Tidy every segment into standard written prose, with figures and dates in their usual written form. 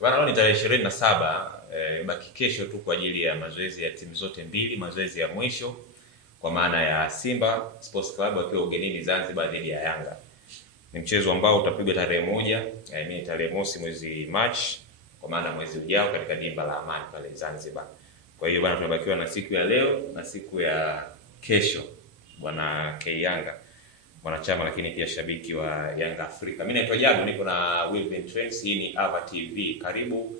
Bana, leo ni tarehe 27, baki kesho tu kwa ajili ya mazoezi ya timu zote mbili, mazoezi ya mwisho kwa maana ya Simba Sports Club wakiwa ugenini Zanzibar dhidi ya Yanga. Ni mchezo ambao utapigwa tarehe 1, tarehe mosi mwezi March, kwa maana mwezi ujao katika dimba la Amani pale Zanzibar. Kwa hiyo bana, tunabakiwa na siku ya leo na siku ya kesho. Bwana K Yanga, mwanachama lakini pia shabiki wa Yanga Afrika. Mimi naitwa Jago, niko na Wilvin Trends, hii ni Ava TV. Karibu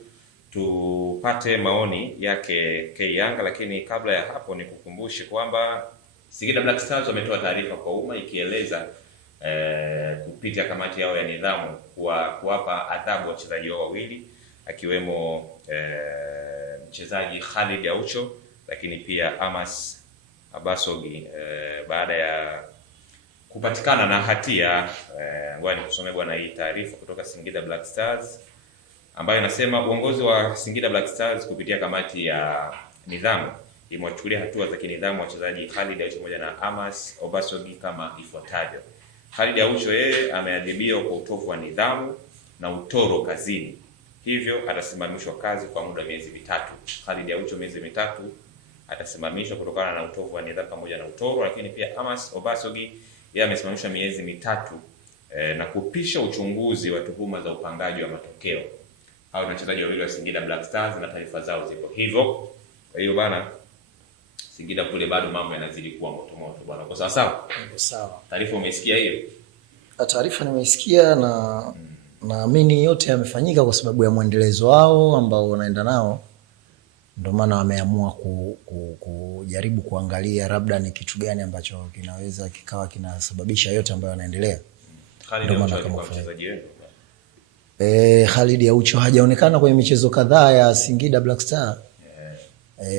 tupate maoni yake K Yanga, lakini kabla ya hapo nikukumbushe kwamba Singida Black Stars wametoa taarifa kwa umma ikieleza kupitia kamati yao ya nidhamu kuwapa adhabu wachezaji wao wawili, akiwemo mchezaji Khalid Aucho lakini pia Amas Abasogi baada ya kupatikana na hatia. Ngoja nikusomee bwana hii taarifa kutoka Singida Black Stars ambayo inasema uongozi wa Singida Black Stars kupitia kamati ya nidhamu imewachukulia hatua za kinidhamu wachezaji Khalid Aucho pamoja na Amas Obasogi kama ifuatavyo. Khalid Aucho yeye ameadhibiwa kwa utovu wa nidhamu na utoro kazini, hivyo atasimamishwa kazi kwa muda wa miezi mitatu. Khalid Aucho miezi mitatu atasimamishwa kutokana na utovu wa nidhamu pamoja na utoro, lakini pia Amas Obasogi yeye amesimamishwa miezi mitatu na kupisha uchunguzi wa tuhuma za upangaji wa matokeo. Hao ni wachezaji wawili wa Singida Black Stars na taarifa zao zipo hivyo. Kwa hiyo bana, Singida kule bado mambo yanazidi kuwa moto moto bwana. Kwa sawa sawa? Sawa. Taarifa umesikia hiyo? Taarifa nimeisikia na naamini yote yamefanyika kwa sababu ya mwendelezo wao ambao wanaenda nao. Ndio maana wameamua kujaribu kuangalia labda ni kitu gani ambacho kinaweza kikawa kinasababisha yote ambayo yanaendelea. Khalid Aucho alikuwa mchezaji wenu. Khalid Aucho hajaonekana kwenye michezo kadhaa ya Singida Black Star.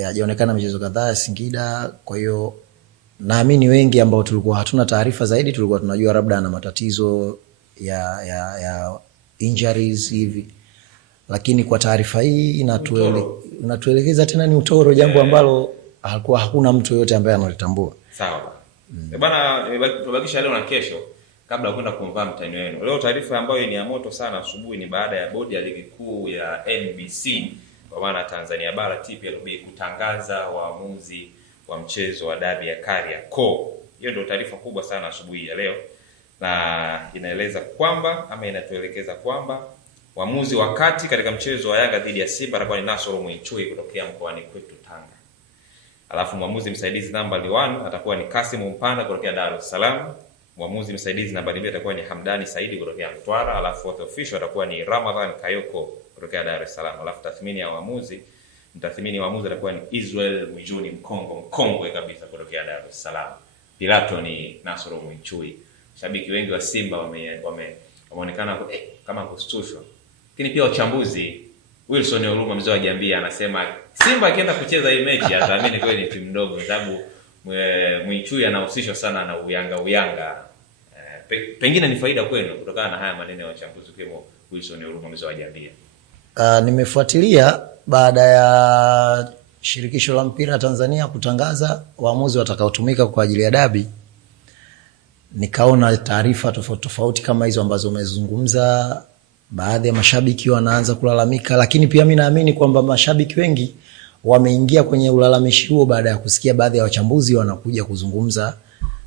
Hajaonekana michezo kadhaa ya Singida, kwa hiyo naamini wengi ambao tulikuwa hatuna taarifa zaidi tulikuwa tunajua labda ana matatizo ya injuries hivi. Lakini kwa taarifa hii inatuelekeza tena ni utoro, jambo ambalo hakuna mtu yote ambaye analitambua. Sawa. Bwana, tubakisha leo na kesho kabla ya kwenda kumvaa mtani wenu. Leo taarifa ambayo ni ya moto sana asubuhi ni baada ya bodi ya ligi kuu ya NBC kwa maana Tanzania Bara TPLB kutangaza waamuzi wa mchezo wa dabi ya Kariakoo. Hiyo ndio taarifa kubwa sana asubuhi ya leo, na inaeleza kwamba inatuelekeza kwamba waamuzi wa kati katika mchezo wa Yanga dhidi ya Simba atakuwa ni Nasoro Mwinchui kutokea mkoani kwetu Tanga. Alafu mwamuzi msaidizi namba 1 atakuwa ni Kasim Mpanda kutokea Dar es Salaam. Mwamuzi msaidizi namba 2 atakuwa ni Hamdani Saidi kutokea Mtwara. Alafu fourth official atakuwa ni Ramadhan Kayoko kutokea Dar es Salaam. Alafu mtathmini waamuzi atakuwa ni Israel Mwijuni mkongwe kabisa kutokea Dar es Salaam. Pilato ni Nasoro Mwinchui. Shabiki wengi wa Simba wameonekana kama kustushwa. Lakini pia wachambuzi, Wilson Oruma mzee wa Jambia anasema Simba akienda kucheza hii mechi ataamini kweli ni timu ndogo kwa sababu Mwinchui anahusishwa sana na uyanga. Pengine ni faida kwenu kutokana na haya maneno ya wachambuzi kama Wilson Oruma mzee wa Jambia. Nimefuatilia baada ya shirikisho la mpira Tanzania kutangaza waamuzi watakaotumika kwa ajili ya dabi. Nikaona taarifa tofauti kama hizo ambazo umezungumza. Baadhi ya mashabiki wanaanza kulalamika, lakini pia mimi naamini kwamba mashabiki wengi wameingia kwenye ulalamishi huo baada ya kusikia baadhi ya wachambuzi wanakuja kuzungumza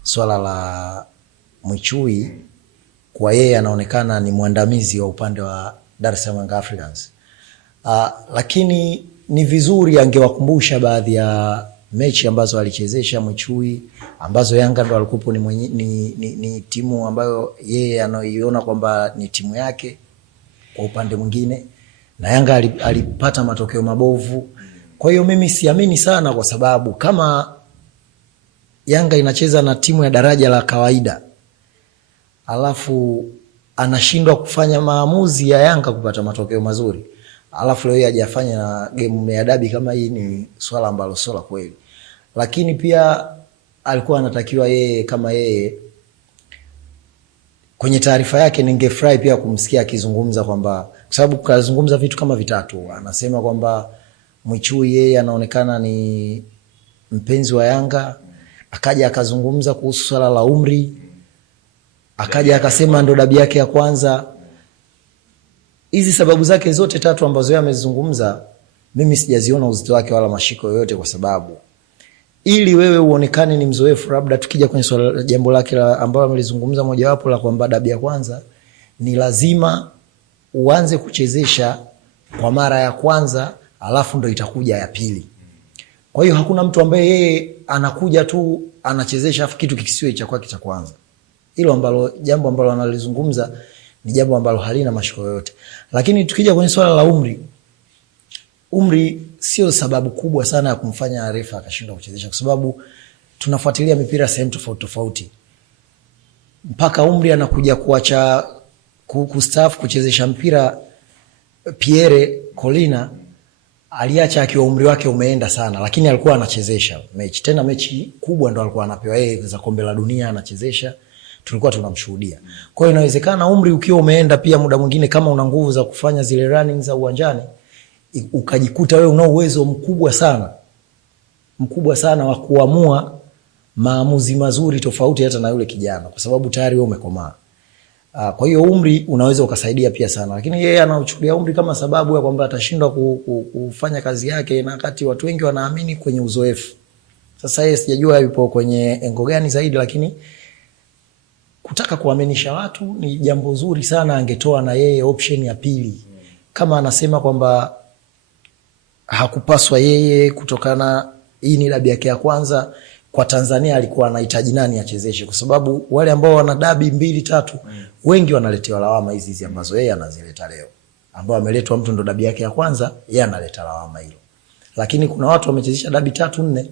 swala la Mwinchui kwa yeye anaonekana ni mwandamizi wa upande wa Dar es Salaam Africans. Lakini ni vizuri angewakumbusha baadhi ya mechi ambazo alichezesha Mwinchui ambazo Yanga ndo alikuwa ni timu ambayo yeye anaiona kwamba ni timu yake kwa upande mwingine, na Yanga alipata matokeo mabovu. Kwa hiyo mimi siamini sana, kwa sababu kama Yanga inacheza na timu ya daraja la kawaida alafu anashindwa kufanya maamuzi ya Yanga kupata matokeo mazuri, alafu leo hajafanya na game ya dabi kama hii, ni swala ambalo sio la kweli. Lakini pia alikuwa anatakiwa yeye kama yeye kwenye taarifa yake, ningefurahi pia kumsikia akizungumza kwamba, kwa sababu kazungumza vitu kama vitatu. Anasema kwamba Mwinchui yeye anaonekana ni mpenzi wa Yanga, akaja akazungumza kuhusu swala la umri, akaja akasema ndo dabi yake ya kwanza. hizi sababu zake zote tatu ambazo yeye amezungumza, mimi sijaziona uzito wake wala mashiko yoyote, kwa sababu ili wewe uonekane ni mzoefu, labda tukija kwenye swala jambo lake ambalo amelizungumza mojawapo la kwamba dabi ya kwanza ni lazima uanze kuchezesha kwa mara ya kwanza alafu ndo itakuja ya pili. Kwa hiyo hakuna mtu ambaye yeye anakuja tu anachezesha afu kitu kikisiwe cha kwake cha kwanza. Hilo ambalo jambo ambalo analizungumza ni jambo ambalo halina mashiko yoyote. Lakini tukija kwenye swala la umri sio sababu kubwa sana ya kumfanya refa akashindwa kuchezesha, kwa sababu tunafuatilia mipira sehemu tofauti tofauti. Mpaka umri anakuja kuacha kustaafu kuchezesha mpira, Pierre Colina aliacha akiwa umri wake umeenda sana, lakini alikuwa anachezesha mechi. Tena mechi kubwa ndo alikuwa anapewa yeye, za kombe la dunia anachezesha. Tulikuwa tunamshuhudia. Kwa hiyo inawezekana umri ukiwa umeenda pia muda mwingine kama una nguvu za kufanya zile running za uwanjani, ukajikuta wewe una uwezo mkubwa sana wa kuamua maamuzi mazuri tofauti hata na yule kijana, kwa sababu tayari wewe umekomaa. Kwa hiyo umri unaweza ukasaidia pia sana, lakini yeye anauchukulia umri kama sababu ya kwamba atashindwa kufanya kazi yake, na wakati watu wengi wanaamini kwenye uzoefu. Sasa yeye sijajua yupo kwenye engo gani zaidi, lakini kutaka kuaminisha watu ni jambo zuri sana, angetoa na yeye option ya pili. Kama anasema kwamba hakupaswa yeye kutokana hii ni dabi yake ya kwanza kwa Tanzania, alikuwa anahitaji nani achezeshe? Kwa sababu wale ambao wana dabi 2-3 wengi wanaletewa lawama hizi ambazo yeye anazileta leo, ambao ameletwa mtu ndo dabi yake ya kwanza, yeye analeta lawama hilo. Lakini kuna watu wamechezesha dabi 3-4,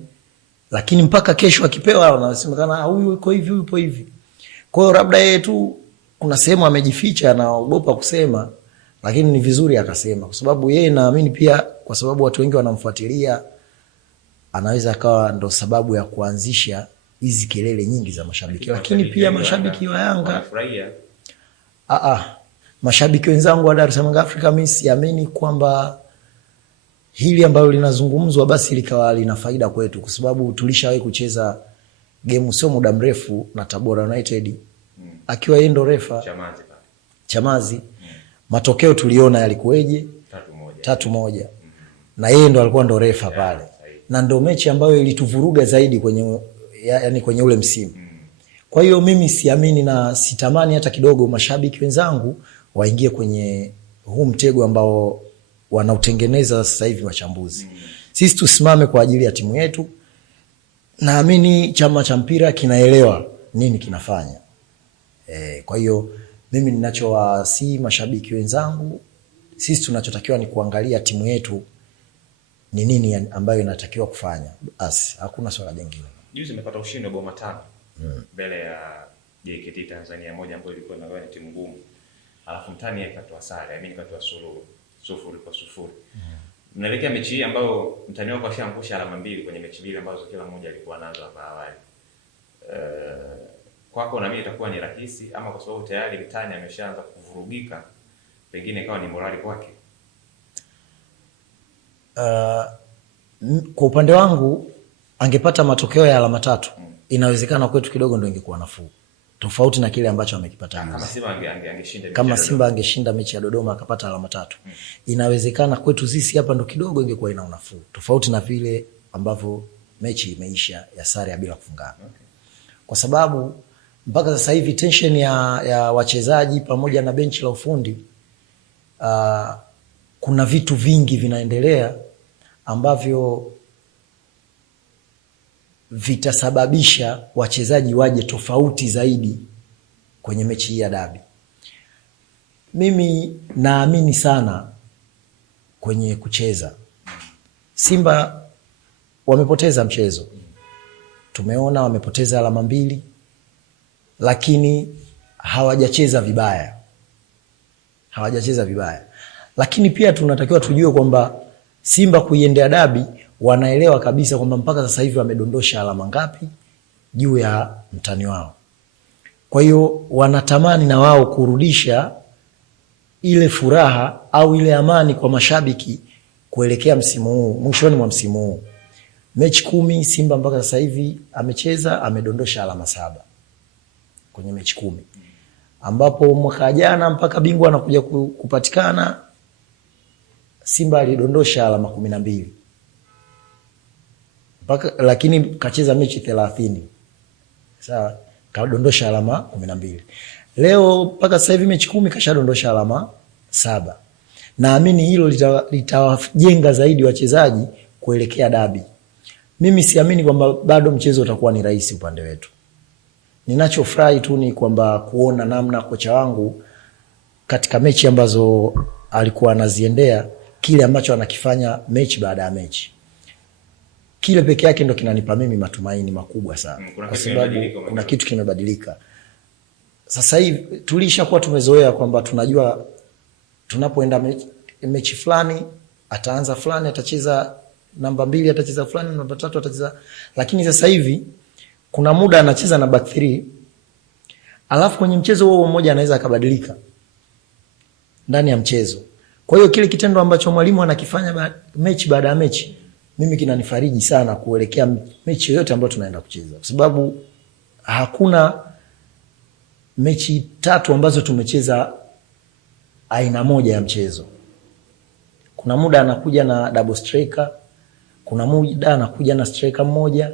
lakini mpaka kesho akipewa wanasemekana huyu yuko hivi, yupo hivi. Kwa hiyo labda yeye tu kuna sehemu amejificha, anaogopa kusema, lakini ni vizuri akasema, kwa sababu yeye naamini pia, kwa sababu watu wengi wanamfuatilia, anaweza akawa ndo sababu ya kuanzisha hizi kelele nyingi za mashabiki. Lakini pia mashabiki wa Yanga mashabiki wenzangu wa Dar es Salaam Africa, mimi siamini kwamba hili ambalo linazungumzwa basi likawa lina faida kwetu, kwa sababu tulishawahi kucheza game sio muda mrefu na Tabora United akiwa yeye ndo refa Chamazi. Matokeo tuliona yalikuweje? 3-1. Na yeye ndo alikuwa ndo refa pale. Na ndo mechi ambayo ilituvuruga zaidi yani kwenye ule msimu. Kwa hiyo mimi siamini na sitamani hata kidogo mashabiki wenzangu waingie kwenye huu mtego ambao wanautengeneza sasa hivi wachambuzi. Sisi tusimame kwa ajili ya timu yetu. Naamini chama cha mpira kinaelewa nini kinafanya. Kwa hiyo mimi ninachowasihi mashabiki wenzangu, sisi tunachotakiwa ni kuangalia timu yetu ni nini ambayo inatakiwa kufanya. Basi hakuna swala jingine. Juzi imepata ushindi wa bao 5 mbele ya JKT Tanzania, moja ambayo ilikuwa na timu ngumu. Alafu mtani akatoa sare, mimi nikatoa suluhu 0-0. Mnaelekea mechi hii ambayo mtani wako ashaangusha alama 2 kwenye mechi mbili ambazo kila mmoja alikuwa nazo hapa awali. Kwako na mimi itakuwa ni rahisi, ama kwa sababu tayari mtani ameshaanza kuvurugika, pengine ikawa ni morali kwake? Kwa upande wangu angepata matokeo ya alama 3, inawezekana kwetu kidogo ndio ingekuwa nafuu, tofauti na kile ambacho amekipata juzi. Kama Simba angeshinda mechi ya Dodoma akapata alama 3, inawezekana kwetu sisi hapa ndo kidogo ingekuwa ina unafuu, tofauti na vile ambavyo mechi imeisha ya sare ya bila kufungana. Kwa sababu mpaka sasa hivi tension ya wachezaji pamoja na benchi la ufundi, kuna vitu vingi vinaendelea ambavyo vitasababisha wachezaji waje tofauti zaidi kwenye mechi hii ya dabi. Mimi naamini sana kwenye kucheza. Simba wamepoteza mchezo, tumeona wamepoteza alama 2, lakini hawajacheza vibaya. Lakini pia tunatakiwa tujue kwamba Simba kuiendea dabi wanaelewa kabisa kwamba mpaka sasa hivi wamedondosha alama ngapi juu ya mtani wao. Kwa hiyo wanatamani na wao kurudisha ile furaha au ile amani kwa mashabiki kuelekea msimu huu, mwishoni mwa msimu huu. Mechi 10 Simba mpaka sasa hivi amecheza, amedondosha alama 7 kwenye mechi 10. ambapo mwaka jana mpaka bingwa anakuja kupatikana Simba alidondosha alama 12. Lakini kacheza mechi 30. Sawa, kadondosha alama 12. Leo mpaka sasa hivi mechi 10 kashadondosha alama 7. Naamini hilo litawajenga zaidi wachezaji kuelekea dabi. Mimi siamini kwamba bado mchezo utakuwa ni rahisi upande wetu. Ninachofurahi tu ni kwamba kuona namna kocha wangu katika mechi ambazo alikuwa anaziendea, kile ambacho anakifanya mechi baada ya mechi. Kile peke yake ndo kinanipa mimi matumaini makubwa sana. Kwa sababu kuna kitu kimebadilika. Sasa hivi tulishakuwa tumezoea kwamba tunajua tunapoenda mechi fulani ataanza fulani, atacheza namba 2, atacheza fulani namba 3, atacheza. Lakini sasa hivi kuna muda anacheza na back 3, alafu kwenye mchezo huo mmoja anaweza akabadilika ndani ya mchezo. Kwa hiyo kile kitendo ambacho mwalimu anakifanya mechi baada ya mechi, mimi kinanifariji sana kuelekea mechi yote ambayo tunaenda kucheza, kwa sababu hakuna mechi 3 ambazo tumecheza aina moja ya mchezo. Kuna muda anakuja na double striker, kuna muda anakuja na striker mmoja,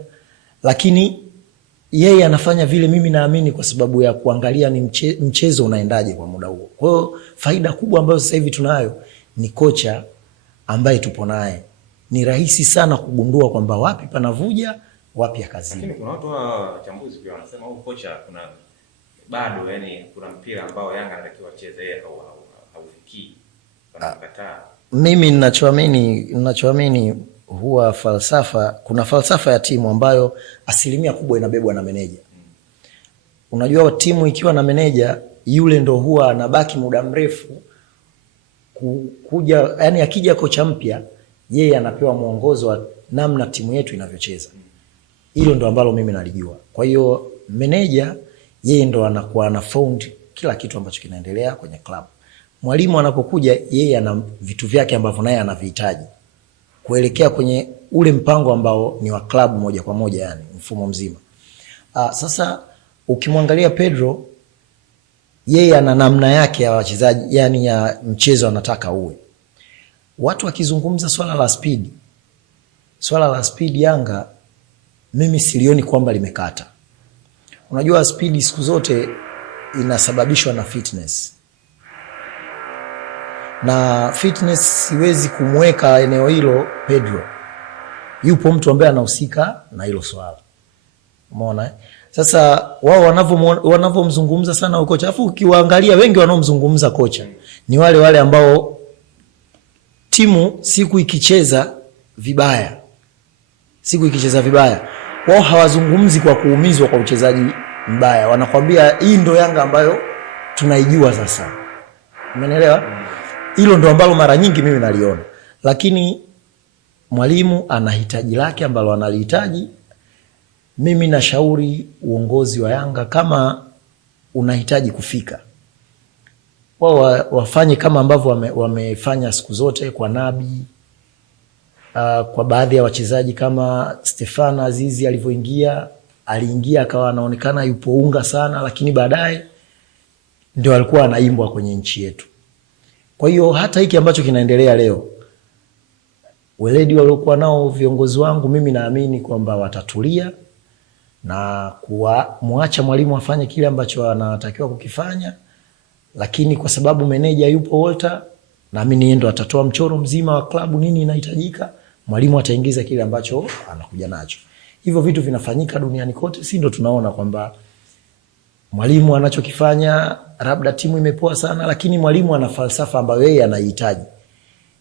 lakini yeye anafanya vile, mimi naamini kwa sababu ya kuangalia ni mchezo unaendaje kwa muda huo. Kwa hiyo faida kubwa ambayo sasa hivi tunayo ni kocha ambaye tupo naye. Ni rahisi sana kugundua kwamba wapi panavuja, wapi akazini. Lakini kuna watu wachambuzi pia wanasema huyu kocha kuna bado, yani kuna mpira ambao Yanga anatakiwa acheze yeye haufikii. Wanakataa. Mimi ninachoamini huwa kuna falsafa ya timu ambayo 100% kubwa inabebwa na meneja. Unajua timu ikiwa na meneja, yule ndo huwa anabaki muda mrefu kuja, yani akija kocha mpya yeye anapewa mwongozo wa namna timu yetu inavyocheza. Hilo ndo ambalo mimi nalijua. Kwa hiyo meneja yeye ndo anakuwa ana found kila kitu ambacho kinaendelea kwenye club. Mwalimu anapokuja yeye ana vitu vyake ambavyo naye anavihitaji kuelekea kwenye ule mpango ambao ni wa club moja kwa moja, yani mfumo mzima. Sasa ukimwangalia Pedro, yeye ana namna yake ya wachezaji, yani ya mchezo anataka uwe. Watu wakizungumza swala la speed Yanga, mimi silioni kwamba limekata. Unajua speed siku zote inasababishwa na fitness. Na fitness siwezi kumweka eneo hilo Pedro. Yupo mtu ambaye anahusika na hilo swala. Umeona? Sasa wao wanavomzungumza sana kocha. Alafu ukiwaangalia wengi wanaomzungumza kocha ni wale ambao timu siku ikicheza vibaya. Wao hawazungumzi kwa kuumizwa kwa uchezaji mbaya. Wanakwambia hii ndo Yanga ambayo tunaijua sasa. Umeelewa? Hilo ndo ambalo mara nyingi mimi naliona. Lakini mwalimu ana hitaji lake ambalo analihitaji. Mimi nashauri uongozi wa Yanga, kama unahitaji kufika, wao wafanye kama ambavyo wamefanya siku zote kwa Nabi, kwa baadhi ya wachezaji kama Stefano Azizi aliingia akawa anaonekana yupo unga sana, lakini baadaye ndio alikuwa anaimbwa kwenye nchi yetu. Kwa hiyo hata hiki ambacho kinaendelea leo, weledi waliokuwa nao viongozi wangu, mimi naamini kwamba watatulia na muacha mwalimu afanye kile ambacho anatakiwa kukifanya. Lakini kwa sababu meneja yupo Walter, naamini yeye ndo atatoa mchoro mzima wa klabu nini inahitajika, mwalimu ataingiza kile ambacho anakuja nacho. Hivyo vitu vinafanyika duniani kote, si ndo tunaona kwamba mwalimu anachokifanya labda timu imepoa sana, lakini mwalimu ana falsafa ambayo yeye anahitaji.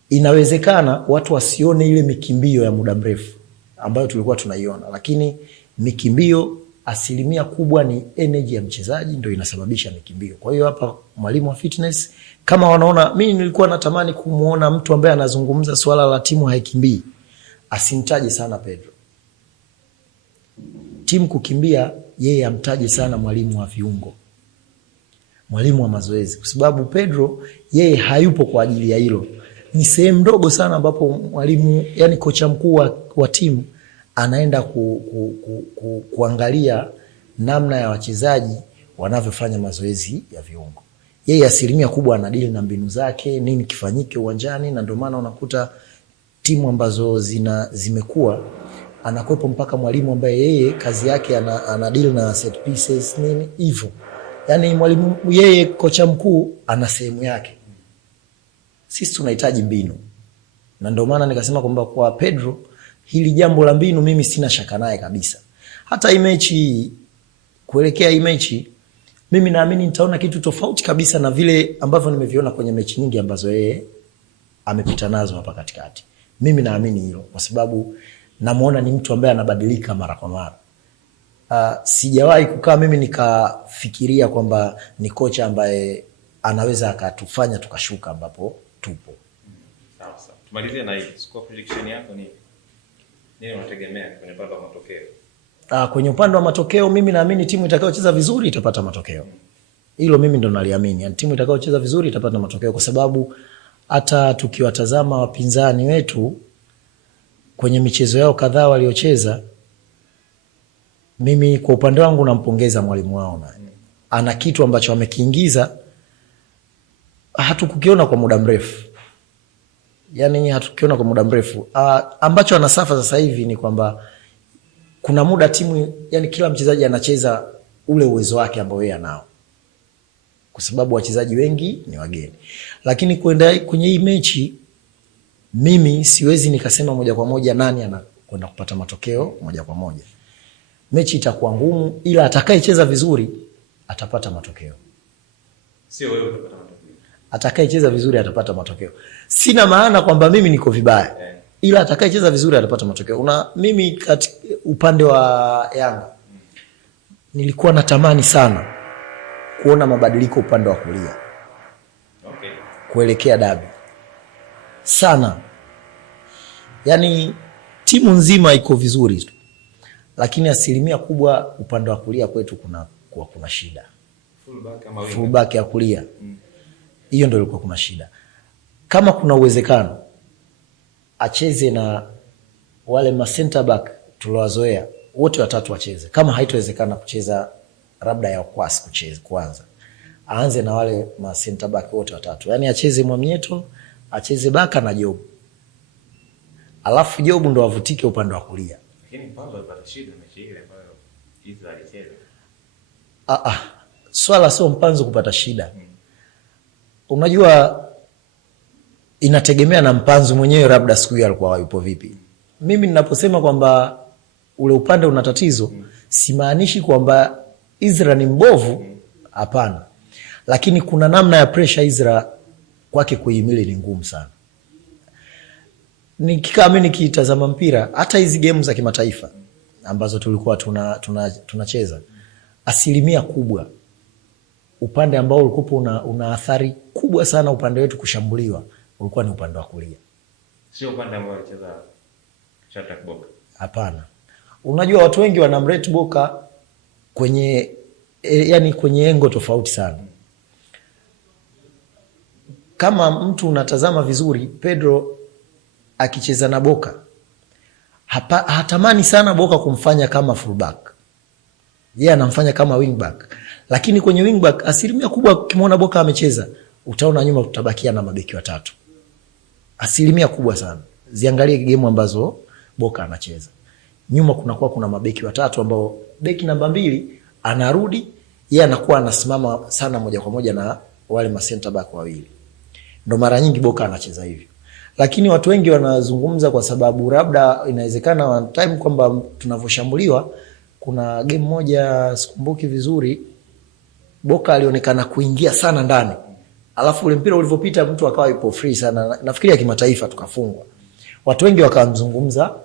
Inawezekana watu wasione ile mikimbio ya muda mrefu ambayo tulikuwa tunaiona, lakini mikimbio 100% kubwa ni energy ya mchezaji ndio inasababisha mikimbio. Kwa hiyo hapa mwalimu wa fitness, kama wanaona, mimi nilikuwa natamani kumuona mtu ambaye anazungumza swala la timu haikimbii, asimtaje sana Pedro. Timu kukimbia, yeye amtaje sana mwalimu wa viungo, mwalimu wa mazoezi, kwa sababu Pedro yeye hayupo kwa ajili ya hilo. Ni sehemu ndogo sana ambapo mwalimu, yani kocha mkuu wa timu anaenda kuangalia namna ya wachezaji wanavyofanya mazoezi ya viungo. Yeye asilimia kubwa anadili na mbinu zake, nini kifanyike uwanjani, na ndio maana unakuta timu ambazo zimekuwa anakuwepo mpaka mwalimu ambaye yeye kazi yake anadili na set pieces nini hivyo. Yaani mwalimu yeye kocha mkuu ana sehemu yake. Sisi tunahitaji mbinu. Na ndio maana nikasema kwamba kwa Pedro hili jambo la mbinu mimi sina shaka naye kabisa. Hata hii mechi kuelekea hii mechi mimi naamini nitaona kitu tofauti kabisa na vile ambavyo nimeviona kwenye mechi nyingi ambazo yeye amepita nazo hapa katikati. Mimi naamini hilo kwa sababu namuona ni mtu ambaye anabadilika mara kwa mara. Sijawahi kukaa mimi nikafikiria kwamba ni kocha ambaye anaweza akatufanya tukashuka ambapo tupo. Sawa sawa. Tumalizie na hii score prediction yako ni nini unategemea kwenye upande wa matokeo? Kwenye upande wa matokeo mimi naamini timu itakayocheza vizuri itapata matokeo. Hilo mimi ndo naliamini. Yaani timu itakayocheza vizuri itapata matokeo kwa sababu hata tukiwatazama wapinzani wetu kwenye michezo yao kadhaa waliocheza, mimi kwa upande wangu nampongeza mwalimu wao na ana kitu ambacho amekiingiza hatukukiona kwa muda mrefu. Yaani hatukiona kwa muda mrefu. Ambacho anasafa sasa hivi ni kwamba kuna muda timu, yani kila mchezaji anacheza ule uwezo wake ambao yeye anao. Kwa sababu wachezaji wengi ni wageni. Lakini kwenye hii mechi mimi siwezi nikasema moja kwa moja nani anakwenda kupata matokeo moja kwa moja. Mechi itakuwa ngumu, ila atakayecheza vizuri atapata matokeo. Sio wewe utapata matokeo. Atakayecheza vizuri atapata matokeo. Sina maana kwamba mimi niko vibaya. Ila atakayecheza vizuri atapata matokeo. Mimi upande wa Yanga nilikuwa natamani sana kuona mabadiliko upande wa kulia. Okay. Kuelekea dabi. Sana. Yaani timu nzima iko vizuri tu. Lakini asilimia kubwa upande wa kulia kwetu kuna shida. Fullback ya kulia. Hiyo ndio ilikuwa kuna shida. Kama kuna uwezekano acheze na wale ma center back tuliowazoea wote watatu wacheze. Kama haitowezekana kucheza labda ya Kwasi kucheza kwanza, aanze na wale ma center back wote watatu. Yaani acheze Mwamnyeto, acheze Baka na Job. Alafu Job ndo avutike upande wa kulia. Lakini Mpanzo alipata shida mechi ile ambayo Izra alicheza. Swala sio Mpanzo kupata shida. Unajua inategemea na Mpanzo mwenyewe labda siku hiyo alikuwa yupo vipi. Mimi ninaposema kwamba ule upande una tatizo, simaanishi kwamba Izra ni mbovu, hapana. Lakini kuna namna ya pressure Izra kwake kuhimili ni ngumu sana. Nikikaa mimi nikitazama mpira, hata hizi game za kimataifa ambazo tulikuwa tunacheza, asilimia kubwa upande ambao ulikuwa una athari kubwa sana upande wetu kushambuliwa ulikuwa ni upande wa kulia. Sio upande ambao alicheza Shadrack Boka. Hapana. Unajua watu wengi wanamrate Boka kwenye yani kwenye engo tofauti sana. Kama mtu unatazama vizuri Pedro akicheza na Boka hatamani sana Boka kumfanya kama fullback. Yeye anamfanya kama wingback. Lakini kwenye wingback asilimia kubwa ukimwona Boka amecheza utaona nyuma tutabakia na mabeki watatu. Asilimia kubwa sana. Ziangalie game ambazo Boka anacheza. Nyuma kuna mabeki watatu ambao beki namba 2 anarudi, yeye anakuwa anasimama sana moja kwa moja na wale ma center back wawili. Ndio mara nyingi Boka anacheza hivyo. Lakini watu wengi wanazungumza kwa sababu labda inawezekana one time kwamba tunavoshambuliwa, kuna game moja sikumbuki vizuri Boka alionekana kuingia sana ndani. Alafu ule mpira ulivopita mtu akawa yupo free sana. Nafikiri ya kimataifa tukafungwa. Watu wengi wakamzungumza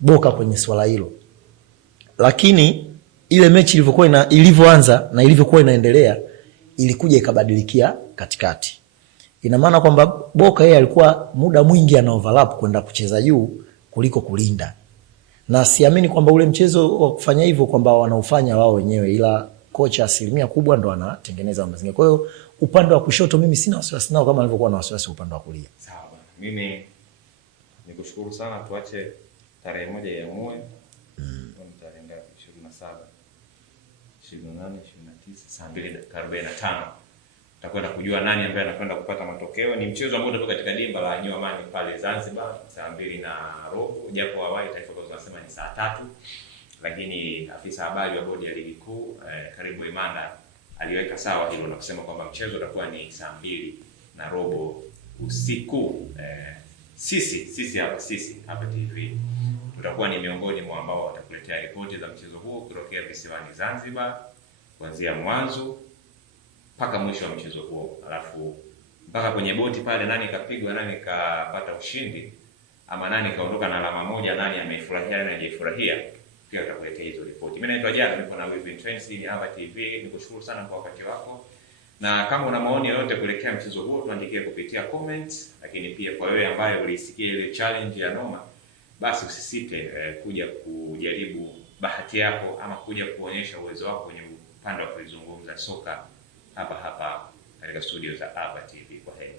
Boka kwenye swala hilo. Lakini ile mechi ilivyoanza na ilivyokuwa inaendelea ilikuja ikabadilikia katikati. Ina maana kwamba Boka yeye alikuwa muda mwingi ana overlap kwenda kucheza juu kuliko kulinda. Na siamini kwamba ule mchezo wa kufanya hivyo kwamba wanaufanya wao wenyewe, ila kocha asilimia kubwa ndo anatengeneza mazingira. Kwa hiyo upande wa kushoto mimi sina wasiwasi nao kama nilivyokuwa na wasiwasi upande wa kulia. Sawa. Mimi nikushukuru sana, tuache tarehe moja ya muwe. Tarehe 27. saa 2:45 tutakwenda kujua nani ambaye anakwenda kupata matokeo. Ni mchezo ambao utakuwa katika dimba la New Amani pale Zanzibar saa 2:15, japo awali taarifa zinasema ni saa 3, lakini afisa habari wa bodi ya ligi kuu Karibu Imanda aliweka sawa hilo na kusema kwamba mchezo utakuwa ni saa 2:15 usiku. Sisi hapa TV tutakuwa ni miongoni mwa ambao watakuletea ripoti za mchezo huo kutokea visiwani Zanzibar kuanzia mwanzo mpaka mwisho wa mchezo huo. Alafu mpaka kwenye boti pale, nani kapigwa, nani kapata ushindi, ama nani kaondoka na alama moja, nani ameifurahia, nani hajifurahia, pia tutakuletea hizo ripoti. Mimi naitwa Jack, niko na Wivin Trends ni hapa TV. Nikushukuru sana kwa wakati wako, na kama una maoni yoyote kuelekea mchezo huo tuandikie kupitia comments, lakini pia kwa wewe ambaye ulisikia ile challenge ya noma, basi usisite kuja kujaribu bahati yako ama kuja kuonyesha uwezo wako kwenye upande wa kuzungumza soka hapa katika studio za Aba TV. Kwa heri.